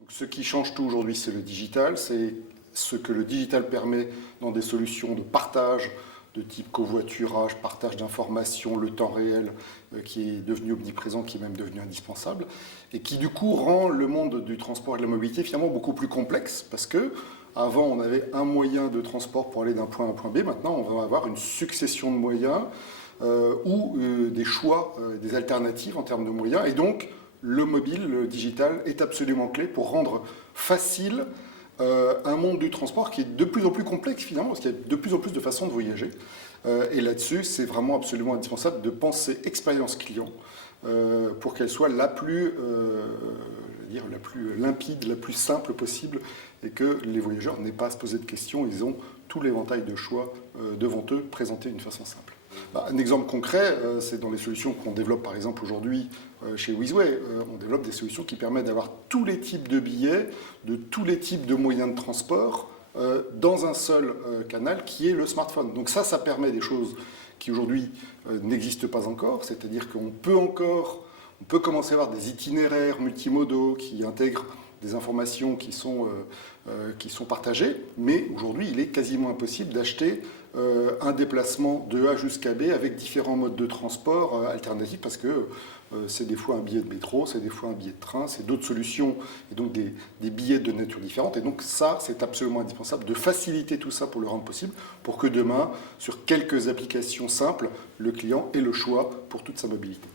Donc, ce qui change tout aujourd'hui, c'est le digital. C'est ce que le digital permet dans des solutions de partage, de type covoiturage, partage d'informations, le temps réel, qui est devenu omniprésent, qui est même devenu indispensable, et qui du coup rend le monde du transport et de la mobilité finalement beaucoup plus complexe, parce que avant on avait un moyen de transport pour aller d'un point A à un point B, maintenant on va avoir une succession de moyens ou des choix, des alternatives en termes de moyens, et donc le mobile, le digital est absolument clé pour rendre facile un monde du transport qui est de plus en plus complexe finalement, parce qu'il y a de plus en plus de façons de voyager. Et là-dessus, c'est vraiment absolument indispensable de penser expérience client pour qu'elle soit la plus, la plus limpide, la plus simple possible, et que les voyageurs n'aient pas à se poser de questions, ils ont tout l'éventail de choix devant eux, présentés d'une façon simple. Un exemple concret, c'est dans les solutions qu'on développe par exemple aujourd'hui chez Wizway. On développe des solutions qui permettent d'avoir tous les types de billets, de tous les types de moyens de transport dans un seul canal qui est le smartphone. Donc ça permet des choses qui aujourd'hui n'existent pas encore, c'est-à-dire qu'on peut commencer à avoir des itinéraires multimodaux qui intègrent des informations qui sont partagées, mais aujourd'hui il est quasiment impossible d'acheter un déplacement de A jusqu'à B avec différents modes de transport alternatifs, parce que c'est des fois un billet de métro, c'est des fois un billet de train, c'est d'autres solutions, et donc des billets de nature différente. Et donc ça, c'est absolument indispensable de faciliter tout ça pour le rendre possible, pour que demain, sur quelques applications simples, le client ait le choix pour toute sa mobilité.